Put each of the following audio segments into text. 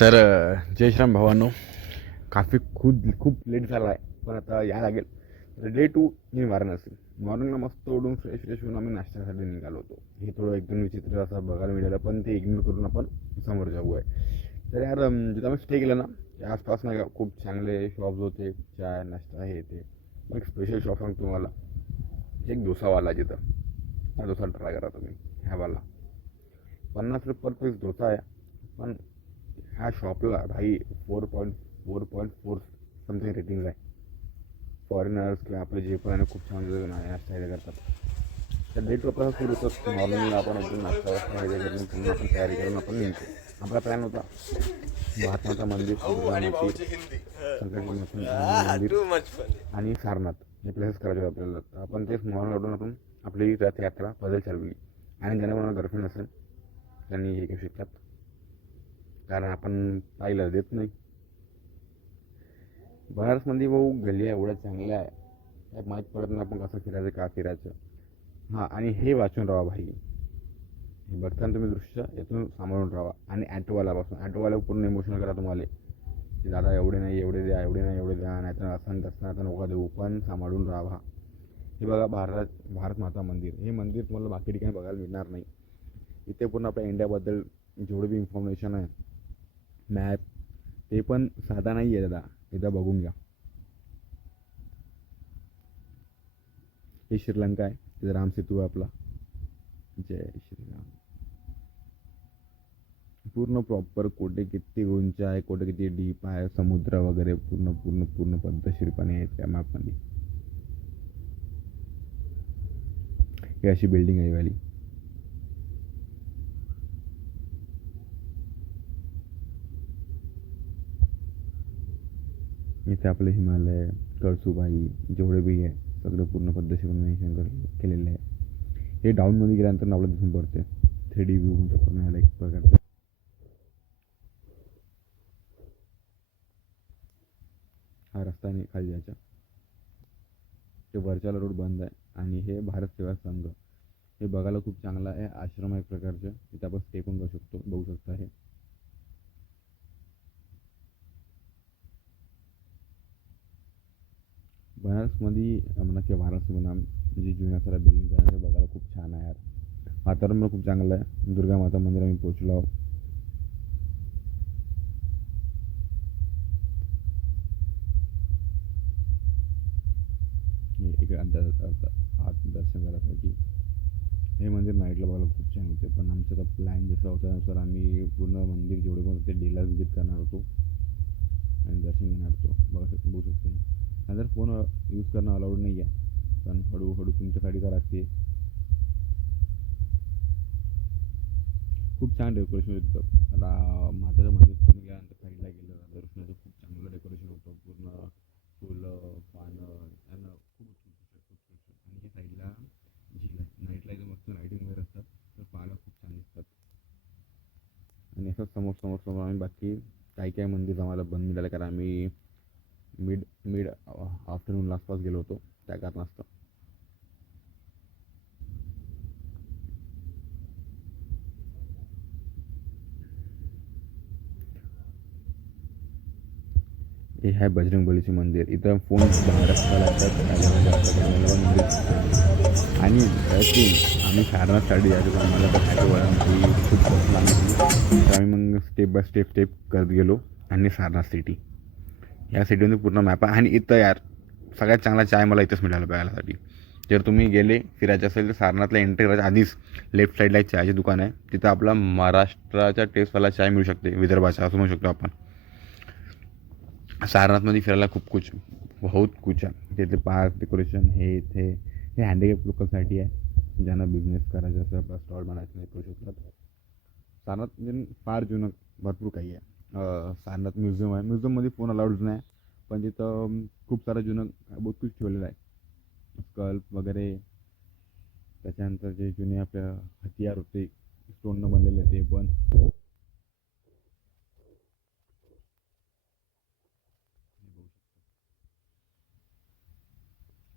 तर जय श्राम भावांनो. काफी खूप लेट झाला आहे, पण आता या लागेल. तर डे 2 मी वाराणसी. मॉर्निंगला मस्त उडून फ्रेश होऊन आम्ही नाश्त्यासाठी निघालो होतो. हे थोडं एकदम विचित्र असं बघायला मिळालं, पण ते इग्नोर करून आपण समोर जाऊ आहे. तर यार जिथं आम्ही स्टे केलं ना, त्या आसपास नाही का खूप चांगले शॉप्स होते, चाय नाश्ता हे ते. मग एक स्पेशल शॉप सांगतो तुम्हाला. एक डोसावाला जिथं, हा डोसा ट्राय करा तुम्ही. ह्यावाला 50 रुपये पर पीस डोसा आहे. पण ह्या शॉपला भाई 4.4 समथिंग रेटिंग आहे. फॉरेनर्स किंवा आपले जे पण खूप छान नाश्ता हे करतात. तर डेट आपल्याला सुरू होतं मॉर्निंगला. आपण एकदम नाश्ता वाजता हे करून पुन्हा आपण तयारी करून आपण निघतो. आपला प्लॅन होता महात्माचा मंदिर, दुर्गा माती, संकट मंदिर आणि सारनाथ हे प्लेसेस करायचे होते आपल्याला. तर आपण तेच मॉर्निंग उठून आपण आपली रथयात्रा पैदल चालवली. आणि ज्यांना कोणाला गर्लफ्रेंड असेल त्यांनी हे घेऊ शकतात, कारण आपण पाहिलं देत नाही. बनारसमध्ये भाऊ गल्ल्या एवढ्या चांगल्या आहे, त्यात माहीत पडत नाही आपण कसं फिरायचं का फिरायचं. हां, आणि हे वाचून राहा भाई. हे बघताना तुम्ही दृश्य यातून सांभाळून राहा. आणि ॲटोवाला पूर्ण इमोशनल करा तुम्हाला की दादा एवढे नाही एवढे द्या, एवढे नाही एवढे द्या, नाहीतर असं तसं आता नका देऊ, पण सांभाळून राहा. हे बघा भारत माता मंदिर. हे मंदिर तुम्हाला बाकी ठिकाणी बघायला मिळणार नाही. इथे पूर्ण आपल्या इंडियाबद्दल जेवढे बी इन्फॉर्मेशन आहे, मॅप, ते पण साधा नाही आहे दादा. एकदा बघून घ्या. हे श्रीलंका आहे, तिथे राम सेतू आहे आपला. जय श्रीराम. पूर्ण प्रॉपर कोठे किती उंच आहे, कोठे किती डीप आहे, समुद्र वगैरे पूर्ण पूर्ण पूर्ण पद्धतशीरपणे आहेत त्या मॅपमध्ये. ही अशी बिल्डिंग आहे वाली. इथे आपले हिमालय, कळसुबाई जेवढे बी आहे सगळं पूर्ण पद्धतशीरपणे मेन्शन केलेलं आहे. हे डाऊनमध्ये गेल्यानंतर आपल्याला दिसून पडते. 3D व्ह्यू होऊ शकतो ना एक प्रकारचा. हा रस्ता आहे खाली जायचा. ते वरच्याला रोड बंद आहे. आणि हे भारत सेवा संघ. हे बघायला खूप चांगलं आहे. आश्रम आहे एक प्रकारचं, तिथे आपण स्टे पण करू शकतो, बघू शकता. हे बनारसमध्ये म्हणा किंवा वाराणसी म्हणा, जी जुन्या साऱ्या बिल्डिंग आहे, हे बघायला खूप छान आहे यार. वातावरण पण खूप चांगलं आहे. दुर्गा माता मंदिर आम्ही पोचलो आहोत. हे इकडे आत दर्शन करायसाठी. हे मंदिर नाईटला बघायला खूप छान होते, पण आमचा प्लॅन जसा होता त्यानुसार आम्ही पूर्ण मंदिर जेवढे पण होते डेला विजिट करणार होतो आणि दर्शन घेणार होतो. बघू शकतो. नंतर फोन यूज करणं अलाउड नाही आहे, पण हळूहळू तुमच्यासाठी करा लागते. खूप छान डेकोरेशन होतं. माताच्या मंदिर निघाल्यानंतर साईडला गेलं दर्शनाचं खूप चांगलं डेकोरेशन होतं. पूर्ण फुलं पानं त्यांना खूप उत्कृष्ट. आणि हे साईडला झील आहे. नाईटला एकदम मस्त लाईटिंग वगैरे असतात, तर पाहायला खूप छान दिसतात. आणि असं समोर समोर समोर आम्ही बाकी काही काही मंदिर आम्हाला बंद मिळालं, कारण आम्ही मिड मिड आफ्टरनूनला आसपास गेलो होतो त्या कारणास्तव. हे आहे बजरंगबलीचे मंदिर. इथं फोन बाहेर लागतात, आल्यावर जास्त करून मंदिर. आणि त्यातून आम्ही सारनाथसाठी जायचो, तर आम्हाला तर ॲटोवाल्यांची खूप पसंत आली. तर आम्ही मग स्टेप बाय स्टेप करत गेलो. आणि सारनाथ सिटी, या सिटीमध्ये पूर्ण मॅप आहे. आणि इथं यार सगळ्यात चांगला चाय मला इथंच मिळाला प्यायलासाठी. जर तुम्ही गेले फिरायचं असेल तर सारनाथला एंट्री करायच्या आधीच लेफ्ट साईडला एक चायची दुकान आहे. तिथं आपला महाराष्ट्राचा टेस्टवाला चाय मिळू शकते, विदर्भाचा असं म्हणू शकतो आपण. सारनाथमध्ये फिरायला खूप बहुत कुछ आहे. तिथे पार्क डेकोरेशन हे इथे. हे हँडिकॅप लोकांसाठी आहे, ज्यांना बिझनेस करायचा असेल, आपला स्टॉल बनायचं नाही करू शकतात. सारनाथ म्हणजे फार जुनं भरपूर काही आहे. सारनाथ म्युझियम आहे. म्युझियममध्ये फोन अलाउड नाही, पण तिथं खूप सारं जुनं बहुत कुछ ठेवलेलं आहे. स्कल्प वगैरे, त्याच्यानंतर जे जुने आपल्या हतियार होते स्टोननं बनलेले ते पण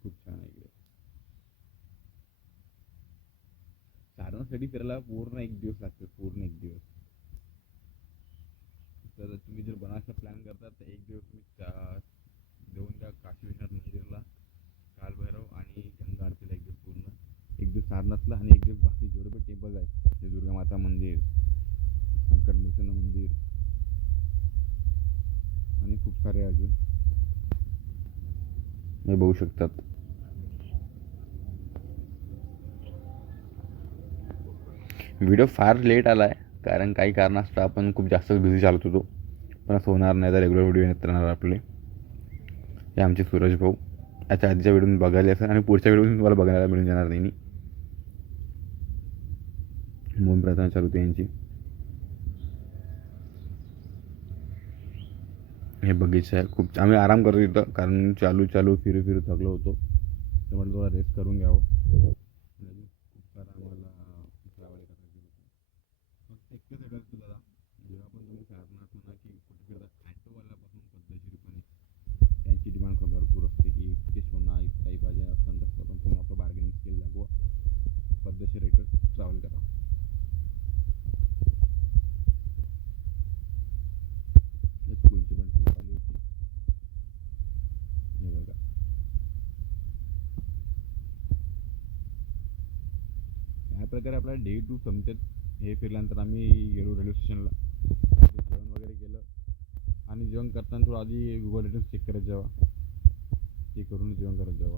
खूप छान आहे इकडे. सारनाथसाठी फिरायला पूर्ण एक दिवस लागतो, पूर्ण एक दिवस. तर तुम्ही जर बनारसचा प्लॅन करता तर एक दिवस तुम्ही देऊन द्या काशी विश्वनाथ मंदिरला, कालभैरव आणि गंगा आरतीला एक दिवस पूर्ण. एक दिवस सारनाथला आणि एक दिवस बाकी जेवढे पण टेम्पल्स आहेत, जे दुर्गा माता मंदिर, संकटमोचन मंदिर आणि खूप सारे अजून हे बघू शकतात. व्हिडिओ फार लेट आला आहे कारण काही कारणास्तव आपण खूप जास्त बिझी चालत होतो, पण असं होणार नाही तर रेग्युलर व्हिडिओ येत राहणार आपले. हे आमचे सूरज भाऊ याच्या आधीच्या व्हिडिओ बघायला असेल आणि पुढच्या व्हिडिओ तुम्हाला बघायला मिळून जाणार नाही. मौन प्रार्थना चालू होते यांची. हे बगीचा आहे, खूप आम्ही आराम करतो इथं कारण चालू फिरू थकलो होतो, त्यामुळे थोडा रेस्ट करून घ्यावं. खूप सारा आम्हाला ट्रॅव्हल करायचं होतं. फक्त एकच अडचण असतो दादा, जेव्हा पण तुम्ही सारनाथ म्हणा की कुठे फिरता ॲटोवाल्यापासून पद्धतशीरपणे त्यांची डिमांड खूप भरपूर असते की इतके सोना काही पाहिजे असतं तसं, पण तुम्ही आपलं बार्गेनिंग स्किल दाखवा, पद्धतशीर रेट ट्रॅव्हल करा. या स्कूलची पण ट्रिप आली होती, हे बघा. या प्रकारे आपला डे 2 संपतात. हे फिरल्यानंतर आम्ही गेलो रेल्वे स्टेशनला, जेवण वगैरे केलं आणि जेवण करताना थोडं आधी गुगल रेटिंग्स चेक करत जावा, ते करून जेवण करत जावा.